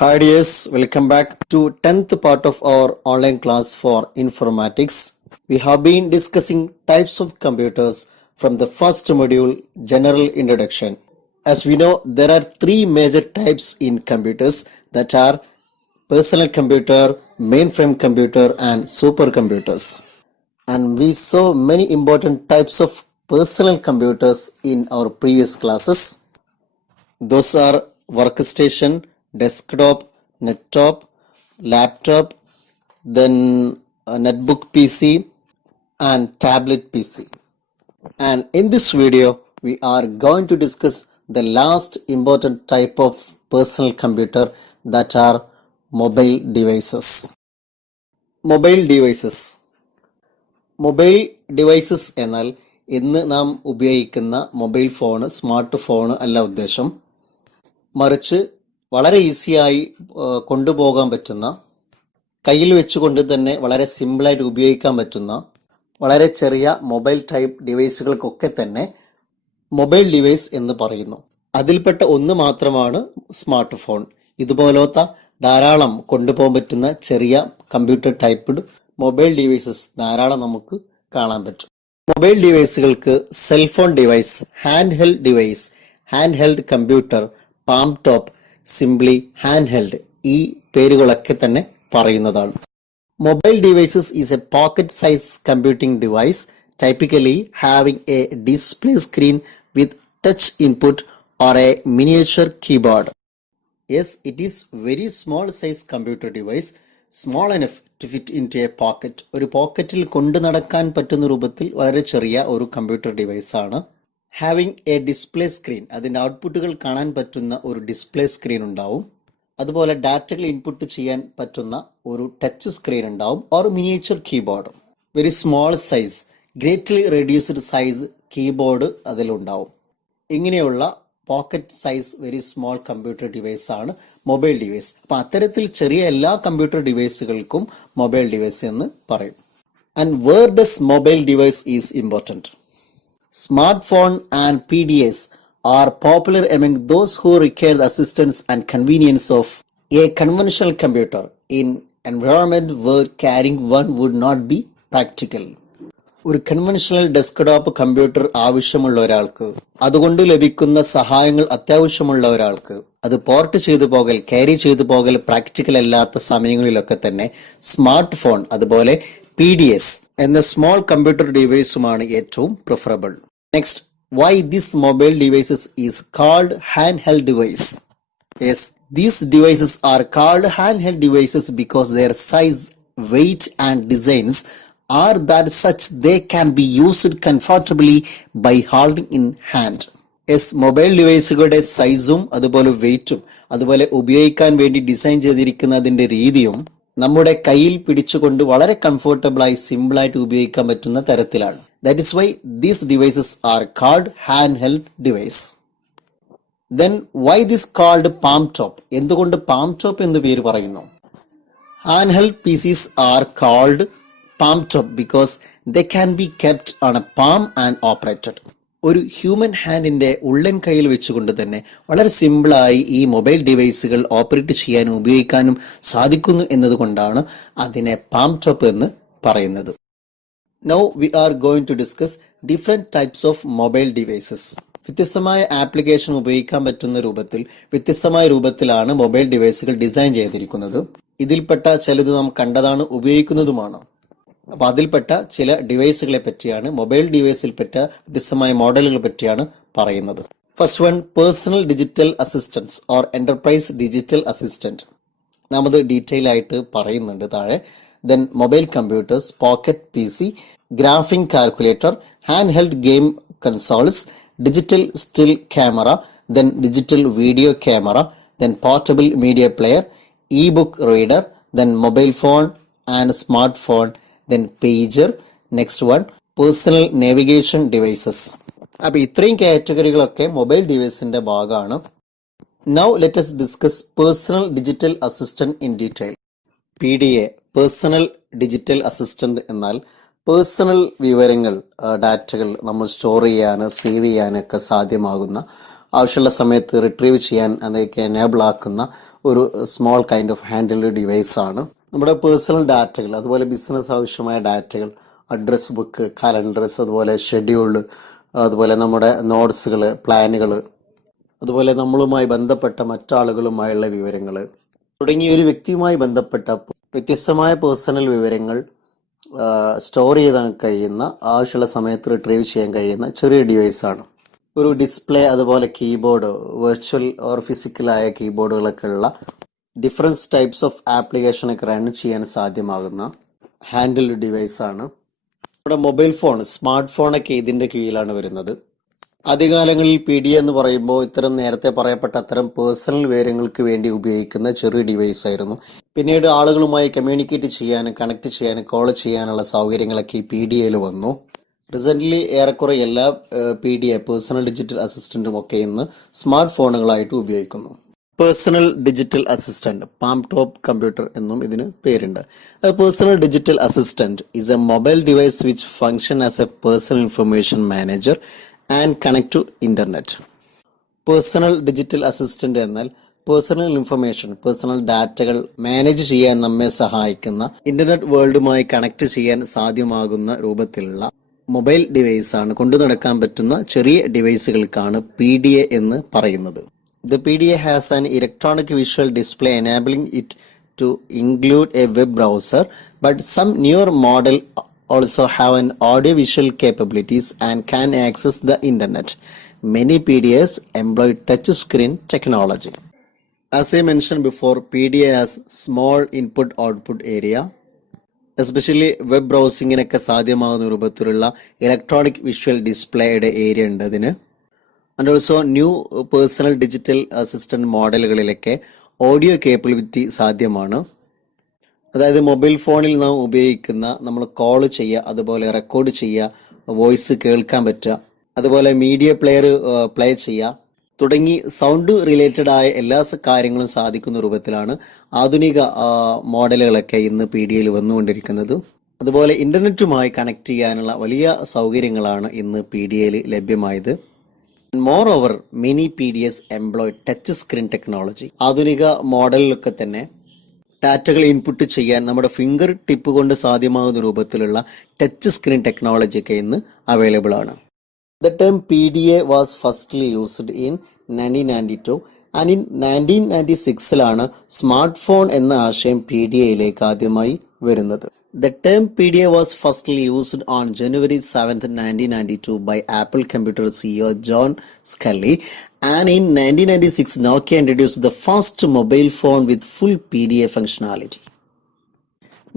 Hi dears, welcome back to 10th part of our online class for informatics. We have been discussing types of computers from the first module, General Introduction. As we know, there are three major types in computers, that are personal computer, mainframe computer and supercomputers. And we saw many important types of personal computers in our previous classes. Those are workstation, desktop, nettop, laptop, then a netbook PC and tablet PC. And in this video, we are going to discuss the last important type of personal computer, that are mobile devices. Mobile devices. Mobile devices എന്നാൽ ഇന്ന് നാം ഉപയോഗിക്കുന്ന mobile phone, smart phone അല്ല ഉദ്ദേശം. മറിച്ച് വളരെ ഈസിയായി കൊണ്ടുപോകാൻ പറ്റുന്ന, കയ്യിൽ വെച്ചുകൊണ്ട് തന്നെ വളരെ സിമ്പിളായിട്ട് ഉപയോഗിക്കാൻ പറ്റുന്ന വളരെ ചെറിയ മൊബൈൽ ടൈപ്പ് ഡിവൈസുകൾക്കൊക്കെ തന്നെ മൊബൈൽ ഡിവൈസ് എന്ന് പറയുന്നു. അതിൽപ്പെട്ട ഒന്ന് മാത്രമാണ് സ്മാർട്ട് ഫോൺ. ഇതുപോലത്തെ ധാരാളം കൊണ്ടുപോകാൻ പറ്റുന്ന ചെറിയ കമ്പ്യൂട്ടർ ടൈപ്പ്ഡ് മൊബൈൽ ഡിവൈസസ് ധാരാളം നമുക്ക് കാണാൻ പറ്റും. മൊബൈൽ ഡിവൈസുകൾക്ക് cellphone device, hand held device, hand held computer, palm top, simply hand held, ഈ പേരുകളൊക്കെ തന്നെ പറയുന്നതാണ്. Mobile devices is a pocket size computing device, typically having a display screen with touch input or a miniature keyboard. Yes, it is very small size computer device, small enough to fit into a pocket. ഒരു പോക്കറ്റിൽ കൊണ്ടു നടക്കാൻ പറ്റുന്ന രൂപത്തിൽ വളരെ ചെറിയ ഒരു computer device ആണ്. ഹാവിംഗ് എ ഡിസ്പ്ലേ സ്ക്രീൻ, അതിന്റെ ഔട്ട്പുട്ടുകൾ കാണാൻ പറ്റുന്ന ഒരു ഡിസ്പ്ലേ സ്ക്രീൻ ഉണ്ടാവും. അതുപോലെ ഡാറ്റകൾ ഇൻപുട്ട് ചെയ്യാൻ പറ്റുന്ന ഒരു ടച്ച് സ്ക്രീൻ ഉണ്ടാവും. Or miniature keyboard, very small size, greatly reduced size keyboard അതിലുണ്ടാവും. ഇങ്ങനെയുള്ള pocket size very small computer device ആണ് മൊബൈൽ ഡിവൈസ്. അപ്പൊ അത്തരത്തിൽ ചെറിയ എല്ലാ കമ്പ്യൂട്ടർ ഡിവൈസുകൾക്കും മൊബൈൽ ഡിവൈസ് എന്ന് പറയും. And where does mobile device is important? Smartphone and PDAs are popular among those who require the assistance and convenience of a conventional computer in environment where carrying one would not be practical. ഒരു conventional desktop computer ആവശ്യമുള്ള ഒരാൾക്ക്, അതുകൊണ്ട് ലഭിക്കുന്ന സഹായങ്ങൾ അത്യാവശ്യമുള്ള ഒരാൾക്ക് അത് port ചെയ്തു പോകൽ, ക്യാരി ചെയ്തു പോകൽ പ്രാക്ടിക്കൽ അല്ലാത്ത സമയങ്ങളിലൊക്കെ തന്നെ സ്മാർട്ട് ഫോൺ അതുപോലെ PDS എന്ന സ്മോൾ കമ്പ്യൂട്ടർ ഡിവൈസുമാണ് ഏറ്റവും preferable. Next, why these mobile devices is called handheld device? Yes, these devices are called handheld devices because their size, weight and designs are that such they can be used comfortably by holding in hand. Yes, mobile ഡിവൈസുകളുടെ സൈസും അതുപോലെ വെയിറ്റും അതുപോലെ ഉപയോഗിക്കാൻ വേണ്ടി design ചെയ്തിരിക്കുന്ന അതിന്റെ രീതിയും നമ്മുടെ കയ്യിൽ പിടിച്ചുകൊണ്ട് വളരെ കംഫർട്ടബിളായി സിമ്പിളായിട്ട് ഉപയോഗിക്കാൻ പറ്റുന്ന തരത്തിലാണ്. That is why these devices are called hand held device. Then why this called palm top? എന്തുകൊണ്ട് പാം ടോപ്പ് എന്ന് പേര് പറയുന്നു? Hand held PCs are called palm top because they can be kept on A palm and operated. ഒരു human ഹാൻഡിന്റെ ഉള്ളൻ കയ്യിൽ വെച്ചുകൊണ്ട് തന്നെ വളരെ സിമ്പിളായി ഈ മൊബൈൽ ഡിവൈസുകൾ ഓപ്പറേറ്റ് ചെയ്യാനും ഉപയോഗിക്കാനും സാധിക്കുന്നു എന്നതുകൊണ്ടാണ് അതിനെ പാം ടോപ്പ് എന്ന് പറയുന്നത്. Now we are going to discuss different types of mobile devices. വ്യത്യസ്തമായ ആപ്ലിക്കേഷൻ ഉപയോഗിക്കാൻ പറ്റുന്ന രൂപത്തിൽ, വ്യത്യസ്തമായ രൂപത്തിലാണ് മൊബൈൽ ഡിവൈസുകൾ ഡിസൈൻ ചെയ്തിരിക്കുന്നത്. ഇതിൽപ്പെട്ട ചിലത് നാം കണ്ടതാണ്, ഉപയോഗിക്കുന്നതുമാണ്. അപ്പൊ അതിൽപ്പെട്ട ചില ഡിവൈസുകളെ പറ്റിയാണ്, മൊബൈൽ ഡിവൈസിൽപ്പെട്ട വ്യത്യസ്തമായ മോഡലുകളെ പറ്റിയാണ് പറയുന്നത്. First one, personal digital assistance or enterprise digital assistant. നാം അത് ഡീറ്റെയിൽ ആയിട്ട് പറയുന്നുണ്ട് താഴെ. Then mobile computers, pocket PC, graphing calculator, hand held game consoles, digital still camera, then digital video camera, then portable media player, ebook reader, then mobile phone and smart phone, then pager. next one, personal navigation devices. അപ്പോൾ ഇത്രയും കാറ്റഗറികളൊക്കെ mobile ഡിവൈസിന്റെ ഭാഗമാണ്. now let us discuss personal digital assistant in detail. PDA, personal digital assistant എന്നാൽ personal വിവരങ്ങൾ, ഡാറ്റകൾ നമ്മൾ store ചെയ്യാൻ, save ചെയ്യാനൊക്കെ സാധ്യമാകുന്ന ആവശ്യമുള്ള സമയത്ത് റിട്രീവ് ചെയ്യാൻ അതൊക്കെ എനേബിൾ ആക്കുന്ന ഒരു small kind of handled device ആണ്. നമ്മുടെ പേഴ്സണൽ ഡാറ്റകൾ, അതുപോലെ ബിസിനസ് ആവശ്യമായ ഡാറ്റകൾ, അഡ്രസ് ബുക്ക്, കലണ്ടർസ്, അതുപോലെ ഷെഡ്യൂൾഡ്, അതുപോലെ നമ്മുടെ നോട്ട്സുകൾ, പ്ലാനുകൾ, അതുപോലെ നമ്മളുമായി ബന്ധപ്പെട്ട മറ്റാളുകളുമായുള്ള വിവരങ്ങൾ തുടങ്ങിയ ഒരു വ്യക്തിയുമായി ബന്ധപ്പെട്ട വ്യത്യസ്തമായ പേഴ്സണൽ വിവരങ്ങൾ സ്റ്റോർ ചെയ്താൻ കഴിയുന്ന, ആവശ്യമുള്ള സമയത്ത് റിട്രീവ് ചെയ്യാൻ കഴിയുന്ന ചെറിയ ഡിവൈസാണ്. ഒരു ഡിസ്പ്ലേ, അതുപോലെ കീബോർഡ്, വെർച്വൽ ഓർ ഫിസിക്കലായ കീബോർഡുകളൊക്കെ ഉള്ള ഡിഫറൻസ് ടൈപ്സ് ഓഫ് ആപ്ലിക്കേഷനൊക്കെ റൺ ചെയ്യാൻ സാധ്യമാകുന്ന ഹാൻഡിൽഡ് ഡിവൈസാണ്. നമ്മുടെ മൊബൈൽ ഫോൺ, സ്മാർട്ട് ഫോണൊക്കെ ഇതിൻ്റെ കീഴിലാണ് വരുന്നത്. ആദ്യകാലങ്ങളിൽ PDA എന്ന് പറയുമ്പോൾ ഇത്തരം നേരത്തെ പറയപ്പെട്ട അത്തരം പേഴ്സണൽ വിവരങ്ങൾക്ക് വേണ്ടി ഉപയോഗിക്കുന്ന ചെറിയ ഡിവൈസ് ആയിരുന്നു. പിന്നീട് ആളുകളുമായി കമ്മ്യൂണിക്കേറ്റ് ചെയ്യാനും കണക്ട് ചെയ്യാനും കോൾ ചെയ്യാനുള്ള സൗകര്യങ്ങളൊക്കെ ഈ PDAയിൽ വന്നു. റീസെൻ്റ്ലി ഏറെക്കുറെ എല്ലാ PDA, പേഴ്സണൽ ഡിജിറ്റൽ അസിസ്റ്റൻറ്റും ഒക്കെ ഇന്ന് സ്മാർട്ട് ഫോണുകളായിട്ട് ഉപയോഗിക്കുന്നു. Personal digital assistant, palm top computer എന്നും ഇതിന് പേരുണ്ട്. Personal digital assistant is a mobile device which function as a personal information manager and connect to internet. Personal digital assistant എന്നാൽ personal information, personal ഡാറ്റകൾ manage ചെയ്യാൻ നമ്മെ സഹായിക്കുന്ന, internet വേൾഡുമായി connect ചെയ്യാൻ സാധ്യമാകുന്ന രൂപത്തിലുള്ള മൊബൈൽ ഡിവൈസ് ആണ്. കൊണ്ടു നടക്കാൻ പറ്റുന്ന ചെറിയ ഡിവൈസുകൾക്കാണ് PDA എന്ന് പറയുന്നത്. The PDA has an electronic visual display enabling it to include a web browser, but some newer model also have an audio-visual capabilities and can access the internet. Many PDAs employ touch-screen technology. As I mentioned before, PDA has small input-output area. Especially web ബ്രൗസിങ്ങിനൊക്കെ സാധ്യമാകുന്ന രൂപത്തിലുള്ള electronic visual ഡിസ്പ്ലേയുടെ area ഉണ്ട് അതിന്. And also new personal digital assistant മോഡലുകളിലൊക്കെ audio capability സാധ്യമാണ്. അതായത് mobile ഫോണിൽ നാം ഉപയോഗിക്കുന്ന, നമ്മൾ കോൾ ചെയ്യുക, അതുപോലെ റെക്കോർഡ് ചെയ്യുക, വോയിസ് കേൾക്കാൻ പറ്റുക, അതുപോലെ മീഡിയ പ്ലെയർ പ്ലേ ചെയ്യുക തുടങ്ങി സൗണ്ട് റിലേറ്റഡ് ആയ എല്ലാ കാര്യങ്ങളും സാധിക്കുന്ന രൂപത്തിലാണ് ആധുനിക മോഡലുകളൊക്കെ ഇന്ന് PDAയിൽ വന്നുകൊണ്ടിരിക്കുന്നത്. അതുപോലെ ഇന്റർനെറ്റുമായി കണക്ട് ചെയ്യാനുള്ള വലിയ സൗകര്യങ്ങളാണ് ഇന്ന് PDAയിൽ ലഭ്യമായത്. Moreover, many PDAs employ touch screen technology. ആധുനിക മോഡലിലൊക്കെ തന്നെ ഡാറ്റകൾ ഇൻപുട്ട് ചെയ്യാൻ നമ്മുടെ ഫിംഗർ ടിപ്പ് കൊണ്ട് സാധ്യമാകുന്ന രൂപത്തിലുള്ള ടച്ച് സ്ക്രീൻ ടെക്നോളജി ഒക്കെ ഇന്ന് അവൈലബിൾ ആണ്. The term PDA was firstly used in 1992 and in 1996 smart phone എന്ന ആശയം PDAയിലേക്ക് ആദ്യമായി വരുന്നത്. The term PDA was firstly used on January 7, 1992 by Apple Computer CEO John Sculley, and in 1996 Nokia introduced the first mobile phone with full PDA functionality.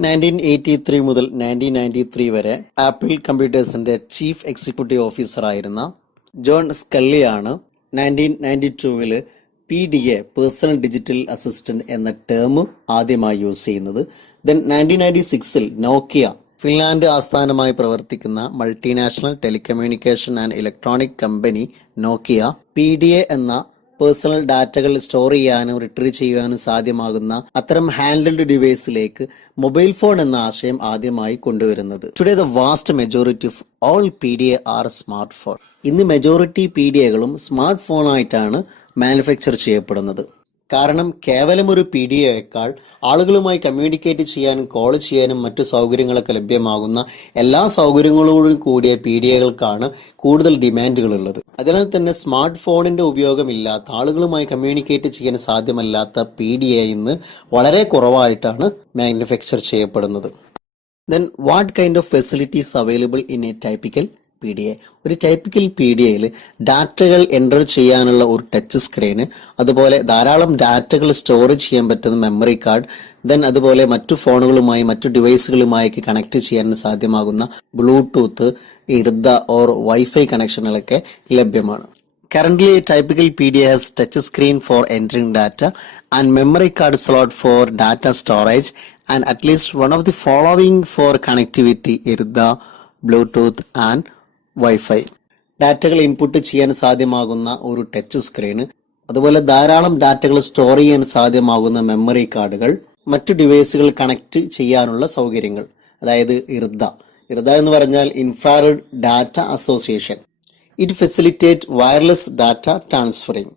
1983 മുതൽ 1993 വരെ Apple കമ്പ്യൂട്ടേഴ്സിന്റെ chief executive officer ആയിരുന്ന John സ്കള്ളിയാണ് 1992 PDA, personal digital assistant എന്ന term ആദ്യമായി use ചെയ്യുന്നത്. Then 1996 Nokia, Finland ആസ്ഥാനമായി പ്രവർത്തിക്കുന്ന multinational telecommunication and electronic company Nokia PDA എന്ന പേഴ്സണൽ ഡാറ്റകൾ സ്റ്റോർ ചെയ്യാനും റിട്രീവ് ചെയ്യാനും സാധ്യമാകുന്ന അത്തരം ഹാൻഡിൽഡ് ഡിവൈസിലേക്ക് മൊബൈൽ ഫോൺ എന്ന ആശയം ആദ്യമായി കൊണ്ടുവരുന്നത്. Today the vast majority of all PDA are smart phone. ഇന്ന് മെജോറിറ്റി PDAകളും സ്മാർട്ട് ഫോണായിട്ടാണ് മാനുഫാക്ചർ ചെയ്യപ്പെടുന്നത്. കാരണം കേവലം ഒരു PDAയേക്കാൾ ആളുകളുമായി കമ്മ്യൂണിക്കേറ്റ് ചെയ്യാനും കോൾ ചെയ്യാനും മറ്റു സൗകര്യങ്ങളൊക്കെ ലഭ്യമാകുന്ന എല്ലാ സൗകര്യങ്ങളോടും കൂടിയ PDAകൾക്കാണ് കൂടുതൽ ഡിമാൻഡുകളുള്ളത്. അതിനാൽ തന്നെ സ്മാർട്ട് ഫോണിന്റെ ഉപയോഗമില്ലാത്ത, ആളുകളുമായി കമ്മ്യൂണിക്കേറ്റ് ചെയ്യാൻ സാധ്യമല്ലാത്ത PDA ഇന്ന് വളരെ കുറവായിട്ടാണ് മാനുഫാക്ചർ ചെയ്യപ്പെടുന്നത്. Then what kind of facilities available in A typical PDA? ഒരു ടൈപ്പിക്കൽ PDAയിൽ ഡാറ്റകൾ എൻ്റർ ചെയ്യാനുള്ള ഒരു ടച്ച് സ്ക്രീന്, അതുപോലെ ധാരാളം ഡാറ്റകൾ സ്റ്റോർ ചെയ്യാൻ പറ്റുന്ന മെമ്മറി കാർഡ്, ദെൻ അതുപോലെ മറ്റു ഫോണുകളുമായി മറ്റു ഡിവൈസുകളുമായി കണക്ട് ചെയ്യാൻ സാധ്യമാകുന്ന ബ്ലൂടൂത്ത്, ഇർദ ഓർ വൈഫൈ കണക്ഷനുകളൊക്കെ ലഭ്യമാണ്. Currently, a typical PDA has touch screen for entering data and memory card slot for data storage and at least one of the following for connectivity: IRDA, Bluetooth and Wi-Fi. ഡാറ്റകൾ input ചെയ്യാൻ സാധ്യമാകുന്ന ഒരു touch screen, അതുപോലെ ധാരാളം ഡാറ്റകൾ store ചെയ്യാൻ സാധ്യമാകുന്ന memory കാർഡുകൾ, മറ്റു ഡിവൈസുകൾ കണക്ട് ചെയ്യാനുള്ള സൗകര്യങ്ങൾ, അതായത് IRDA എന്ന് പറഞ്ഞാൽ infrared data association. It facilitates wireless data transferring.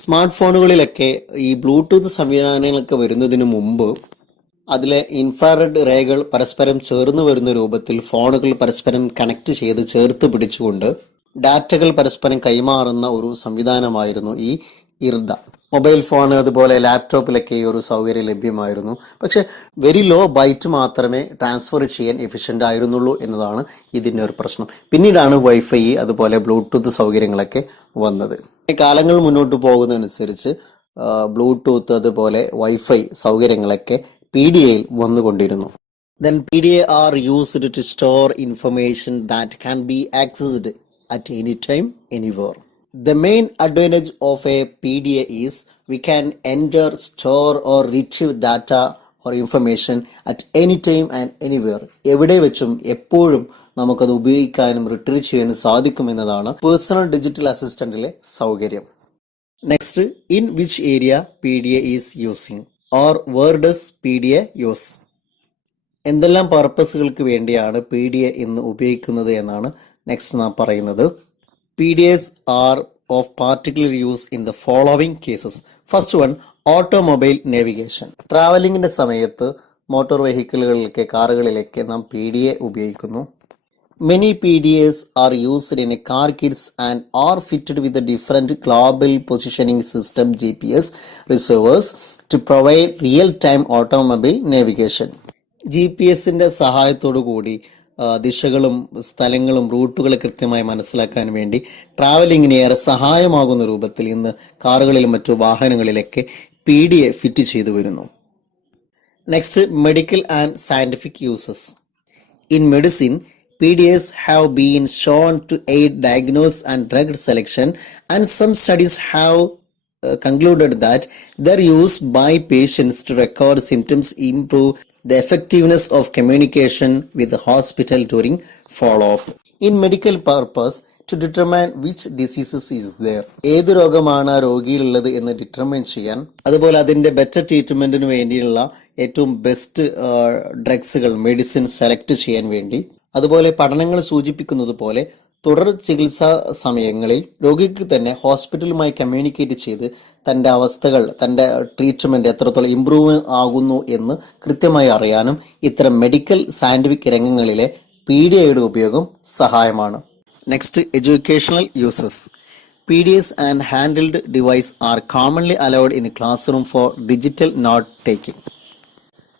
Smart ഫോണുകളിലൊക്കെ ഈ ബ്ലൂടൂത്ത് സംവിധാനങ്ങളൊക്കെ വരുന്നതിന് മുമ്പ് അതിലെ ഇൻഫ്രാറെഡ് റേകൾ പരസ്പരം ചേർന്ന് വരുന്ന രൂപത്തിൽ ഫോണുകൾ പരസ്പരം കണക്ട് ചെയ്ത് ചേർത്ത് പിടിച്ചുകൊണ്ട് ഡാറ്റകൾ പരസ്പരം കൈമാറുന്ന ഒരു സംവിധാനമായിരുന്നു ഈ ഇർദ. മൊബൈൽ ഫോൺ അതുപോലെ ലാപ്ടോപ്പിലൊക്കെ ഈ ഒരു സൗകര്യം ലഭ്യമായിരുന്നു. പക്ഷെ വെരി ലോ ബൈറ്റ് മാത്രമേ ട്രാൻസ്ഫർ ചെയ്യാൻ എഫിഷ്യന്റ് ആയിരുന്നുള്ളൂ എന്നതാണ് ഇതിന്റെ ഒരു പ്രശ്നം. പിന്നീടാണ് വൈഫൈ അതുപോലെ ബ്ലൂടൂത്ത് സൗകര്യങ്ങളൊക്കെ വന്നത്. കാലങ്ങൾ മുന്നോട്ട് പോകുന്നതനുസരിച്ച് ബ്ലൂടൂത്ത് അതുപോലെ വൈഫൈ സൗകര്യങ്ങളൊക്കെ PDAയിൽ വന്നുകൊണ്ടിരുന്നു. Then PDA are used to store information that can be accessed at any time, anywhere. The main advantage of a PDA is we can enter, store or retrieve data or information at any time and anywhere. എവിടെ വെച്ചും എപ്പോഴും നമുക്കത് ഉപയോഗിക്കാനും retrieve ചെയ്യാനും സാധിക്കുമെന്നതാണ് personal digital അസിസ്റ്റന്റിലെ സൗകര്യം. Next, in which area PDA is using or where does PDA use? എന്തെല്ലാം പർപ്പസുകൾക്ക് വേണ്ടിയാണ് PDA ഇന്ന് ഉപയോഗിക്കുന്നത് എന്നാണ് നെക്സ്റ്റ് നാം പറയുന്നത്. PDAs are of particular use in the following cases. First one, automobile navigation. ട്രാവലിംഗിന്റെ സമയത്ത് മോട്ടോർ വെഹിക്കിളുകളിലേക്ക് കാറുകളിലേക്ക് നാം PDA ഉപയോഗിക്കുന്നു. Many PDAs are used in a car kits and are fitted with a different global positioning system GPS receivers to provide real-time automobile navigation. GPS-ന്റെ സഹായത്തോടു കൂടി ദിശകളും സ്ഥലങ്ങളും റൂട്ടുകൾ കൃത്യമായി മനസ്സിലാക്കാൻ വേണ്ടി ട്രാവലിംഗിന് ഏറെ സഹായമാകുന്ന രൂപത്തിൽ ഇന്ന് കാറുകളിലും മറ്റു വാഹനങ്ങളിലൊക്കെ PDA ഫിറ്റ് ചെയ്തു വരുന്നു. Next, medical and scientific uses. In medicine, PDAs have been shown to aid diagnosis and drug selection, and some studies have concluded that their use by patients to record symptoms improve the effectiveness of communication with the hospital during follow-up. In medical purpose, to determine which diseases is there. ഏത് രോഗമാണ് ആ രോഗിയിലുള്ളത് എന്ന് determine ചെയ്യാൻ, അതുപോലെ അതിന്റെ better ട്രീറ്റ്മെന്റിന് വേണ്ടിയുള്ള ഏറ്റവും best ഡ്രഗ്സുകൾ medicine select ചെയ്യാൻ വേണ്ടി, അതുപോലെ പഠനങ്ങൾ സൂചിപ്പിക്കുന്നത് പോലെ തുടർ ചികിത്സാ സമയങ്ങളിൽ രോഗിക്ക് തന്നെ ഹോസ്പിറ്റലുമായി കമ്മ്യൂണിക്കേറ്റ് ചെയ്ത് തന്റെ അവസ്ഥകൾ, തന്റെ ട്രീറ്റ്മെന്റ് എത്രത്തോളം ഇംപ്രൂവ് ആകുന്നു എന്ന് കൃത്യമായി അറിയാനും ഇത്തരം മെഡിക്കൽ സയന്റിഫിക് രംഗങ്ങളിലെ PDAയുടെ ഉപയോഗം സഹായമാണ്. Next, educational uses. PDAs and handheld device are commonly allowed in the classroom for digital note taking.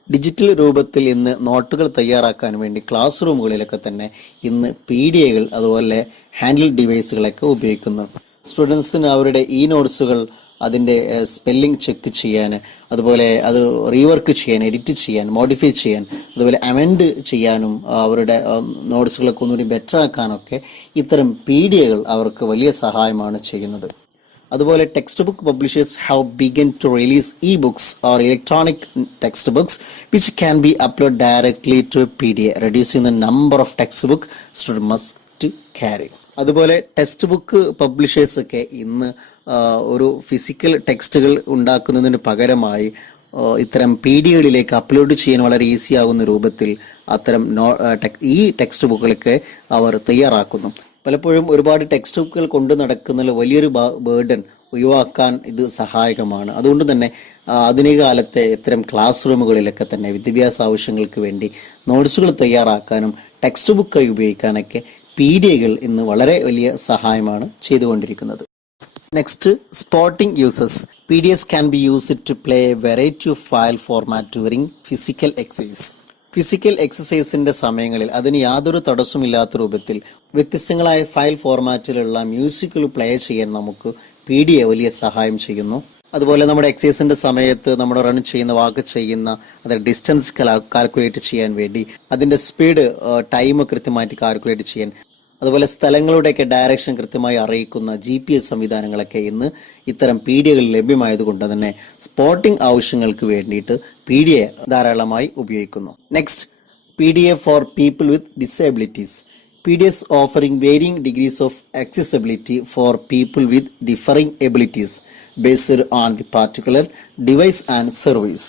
Digital രൂപത്തിൽ ഇന്ന് നോട്ടുകൾ തയ്യാറാക്കാൻ വേണ്ടി ക്ലാസ് റൂമുകളിലൊക്കെ തന്നെ ഇന്ന് PDAകൾ അതുപോലെ ഹാൻഡിൽ ഡിവൈസുകളൊക്കെ ഉപയോഗിക്കുന്നു. സ്റ്റുഡൻസിന് അവരുടെ നോട്ട്സുകൾ അതിൻ്റെ സ്പെല്ലിംഗ് ചെക്ക് ചെയ്യാൻ, അതുപോലെ അത് റീവർക്ക് ചെയ്യാൻ, എഡിറ്റ് ചെയ്യാൻ, മോഡിഫൈ ചെയ്യാൻ, അതുപോലെ അമെൻഡ് ചെയ്യാനും അവരുടെ നോട്ട്സുകളൊക്കെ ഒന്നുകൂടി ബെറ്റർ ആക്കാനൊക്കെ ഇത്തരം PDAകൾ അവർക്ക് വലിയ സഹായമാണ് ചെയ്യുന്നത്. അതുപോലെ text book publishers have begun to release ebooks or electronic text books which can be upload directly to PDA, reducing the number of text book student must carry. അതുപോലെ ടെക്സ്റ്റ് ബുക്ക് പബ്ലിഷേഴ്സ് ഒക്കെ ഇന്ന് ഒരു physical ടെക്സ്റ്റുകൾ ഉണ്ടാക്കുന്നതിന് പകരമായി ഇത്തരം PDAകളിലേക്ക് upload ചെയ്യാൻ വളരെ easy ആകുന്ന രൂപത്തിൽ അത്തരം ഈ ടെക്സ്റ്റ് ബുക്കുകളൊക്കെ അവർ തയ്യാറാക്കുന്നു. പലപ്പോഴും ഒരുപാട് ടെക്സ്റ്റ് ബുക്കുകൾ കൊണ്ടു നടക്കുന്നതിൽ വലിയൊരു ബേർഡൻ ഒഴിവാക്കാൻ ഇത് സഹായകമാണ്. അതുകൊണ്ട് തന്നെ ആധുനിക കാലത്തെ ഇത്തരം ക്ലാസ് റൂമുകളിലൊക്കെ തന്നെ വിദ്യാഭ്യാസ ആവശ്യങ്ങൾക്ക് വേണ്ടി നോട്ട്സുകൾ തയ്യാറാക്കാനും ടെക്സ്റ്റ് ബുക്കായി ഉപയോഗിക്കാനൊക്കെ PDAകൾ ഇന്ന് വളരെ വലിയ സഹായമാണ് ചെയ്തുകൊണ്ടിരിക്കുന്നത്. Next, spotting uses. PDAs can be used to play a variety of file format during physical exercise. Physical എക്സസൈസിന്റെ സമയങ്ങളിൽ അതിന് യാതൊരു തടസ്സമില്ലാത്ത രൂപത്തിൽ വ്യത്യസ്തങ്ങളായ ഫയൽ ഫോർമാറ്റിലുള്ള മ്യൂസിക്കുകൾ പ്ലേ ചെയ്യാൻ നമുക്ക് PDA വലിയ സഹായം ചെയ്യുന്നു. അതുപോലെ നമ്മുടെ എക്സസൈസിന്റെ സമയത്ത് നമ്മൾ റൺ ചെയ്യുന്ന വാക്ക് ചെയ്യുന്ന അതിന്റെ ഡിസ്റ്റൻസ് കാൽക്കുലേറ്റ് ചെയ്യാൻ വേണ്ടി, അതിന്റെ സ്പീഡ് ടൈം കൃത്യമായിട്ട് കാൽക്കുലേറ്റ് ചെയ്യാൻ, അതുപോലെ സ്ഥലങ്ങളുടെയൊക്കെ ഡയറക്ഷൻ കൃത്യമായി അറിയിക്കുന്ന GPS സംവിധാനങ്ങളൊക്കെ ഇന്ന് ഇത്തരം PDAകളിൽ ലഭ്യമായതുകൊണ്ട് തന്നെ സ്പോട്ടിംഗ് ആവശ്യങ്ങൾക്ക് വേണ്ടിയിട്ട് PDA ധാരാളമായി ഉപയോഗിക്കുന്നു. Next, PDA for people with disabilities. PDAs offering varying degrees of accessibility for people with differing abilities based on the particular device and service.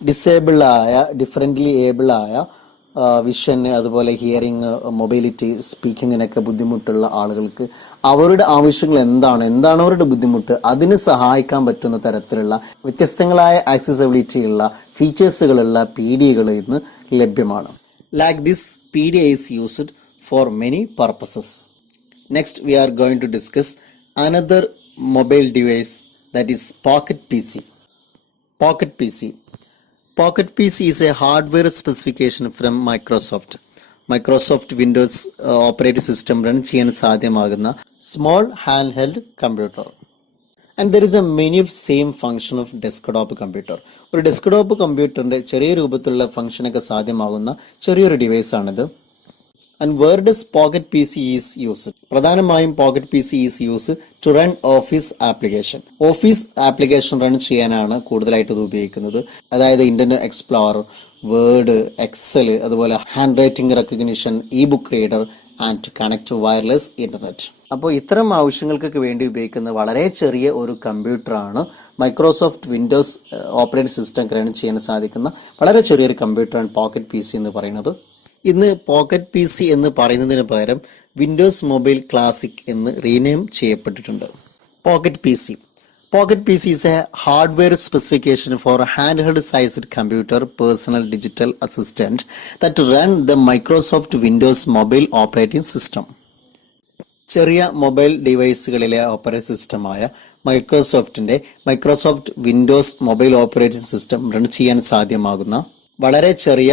Disable ആയ, ഡിഫറൻ്റ്ലി ഏബിൾ ആയ വിഷന് അതുപോലെ ഹിയറിങ് മൊബിലിറ്റി സ്പീക്കിങ്ങിനൊക്കെ ബുദ്ധിമുട്ടുള്ള ആളുകൾക്ക് അവരുടെ ആവശ്യങ്ങൾ എന്താണ് അവരുടെ ബുദ്ധിമുട്ട് അതിന് സഹായിക്കാൻ പറ്റുന്ന തരത്തിലുള്ള വ്യത്യസ്തങ്ങളായ ആക്സസിബിലിറ്റി ഉള്ള ഫീച്ചേഴ്സുകളുള്ള PDAകൾ ഇന്ന് ലഭ്യമാണ്. Like this PDA is used for many purposes. Next we are going to discuss another mobile device, that is Pocket PC. Pocket PC. Pocket PC is a hardware specification from Microsoft. Microsoft Windows operating system run ചെയ്യാൻ സാധ്യമാകുന്ന small handheld computer. And there is a many of same function of desktop computer. ഒരു desktop കമ്പ്യൂട്ടറിന്റെ ചെറിയ രൂപത്തിലുള്ള function ഒക്കെ സാധ്യമാകുന്ന ചെറിയൊരു device ആണിത്. And where does Pocket PC is used? പ്രധാനമായും Pocket PC is used to run office application. Office application run ചെയ്യാനാണ് കൂടുതലായിട്ട് ഇത് ഉപയോഗിക്കുന്നത്. അതായത് ഇന്റർനെറ്റ് എക്സ്പ്ലോറർ, വേർഡ്, എക്സൽ, അതുപോലെ hand writing recognition, book reader and to connect wireless internet. അപ്പോൾ ഇത്തരം ആവശ്യങ്ങൾക്കൊക്കെ വേണ്ടി ഉപയോഗിക്കുന്ന വളരെ ചെറിയ ഒരു കമ്പ്യൂട്ടറാണ് Microsoft Windows operating system run ചെയ്യാൻ സാധിക്കുന്ന വളരെ ചെറിയൊരു കമ്പ്യൂട്ടറാണ് പോക്കറ്റ് PC എന്ന് പറയുന്നത്. ഇന്ന് പോക്കറ്റ് PC എന്ന് പറയുന്നതിന് പകരം വിൻഡോസ് മൊബൈൽ ക്ലാസിക് എന്ന് റീനെയിം ചെയ്യപ്പെട്ടിട്ടുണ്ട്. Pocket PC is a hardware specification for a handheld sized computer personal digital assistant that run the Microsoft Windows mobile operating system. ചെറിയ മൊബൈൽ ഡിവൈസുകളിലെ ഓപ്പറേറ്റിംഗ് സിസ്റ്റമായ Microsoft Windows mobile operating system run ചെയ്യാൻ സാധ്യമാകുന്ന വളരെ ചെറിയ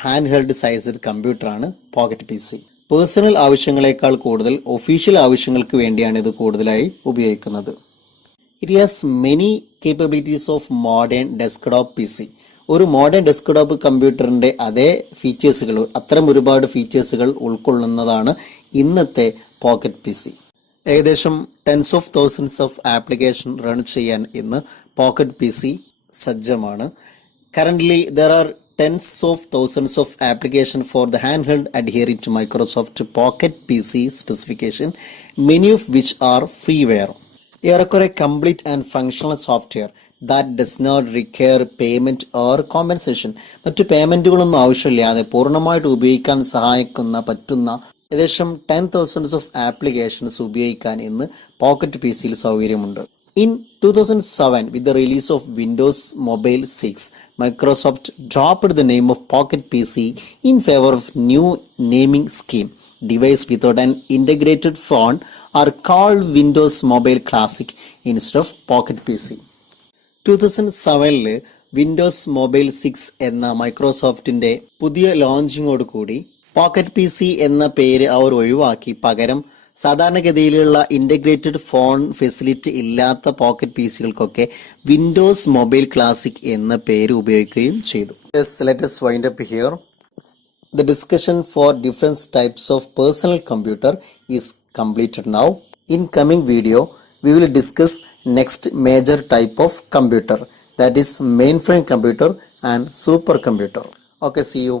hand held sized കമ്പ്യൂട്ടറാണ് pocket PC. Personal ആവശ്യങ്ങളെക്കാൾ കൂടുതൽ ഒഫീഷ്യൽ ആവശ്യങ്ങൾക്ക് വേണ്ടിയാണ് ഇത് കൂടുതലായി ഉപയോഗിക്കുന്നത്. It has many capabilities of modern desktop PC. ഒരു മോഡേൺ ഡെസ്ക്ടോപ്പ് കമ്പ്യൂട്ടറിന്റെ അതേ ഫീച്ചേഴ്സുകൾ, അത്തരം ഒരുപാട് ഫീച്ചേഴ്സുകൾ ഉൾക്കൊള്ളുന്നതാണ് ഇന്നത്തെ പോക്കറ്റ് PC. ഏകദേശം tens of thousands of application run ചെയ്യാൻ ഇന്ന് പോക്കറ്റ് PC സജ്ജമാണ്. Currently, there are tens of thousands of applications for the handheld adhering to Microsoft Pocket PC specification, many of which are freeware. ഏറെക്കുറെ complete and functional software that does not require payment or compensation. മറ്റു പേയ്മെന്റുകളൊന്നും ആവശ്യമില്ലാതെ പൂർണ്ണമായിട്ട് ഉപയോഗിക്കാൻ പറ്റുന്ന ഏകദേശം 10,000 of applications ഉപയോഗിക്കാൻ ഇന്ന് pocket PCയിൽ സൗകര്യമുണ്ട്. In 2007, with the release of Windows Mobile 6, Microsoft dropped the name of Pocket PC in favor of new naming scheme. Device without an integrated phone are called Windows Mobile Classic instead of Pocket PC. 2007 Windows mobile 6 എന്ന മൈക്രോസോഫ്റ്റിന്റെ പുതിയ ലോഞ്ചിങ്ങോട് കൂടി pocket PC എന്ന പേര് അവർ ഒഴിവാക്കി പകരം സാധാരണഗതിയിലുള്ള integrated phone facility ഇല്ലാത്ത pocket PCകൾക്കൊക്കെ Windows mobile classic എന്ന പേര് ഉപയോഗിക്കുകയും ചെയ്തു. Let us wind up here. The discussion for different types of personal computer is completed now. In coming video, we will discuss next major type of computer, that is mainframe computer and supercomputer. Okay, see you.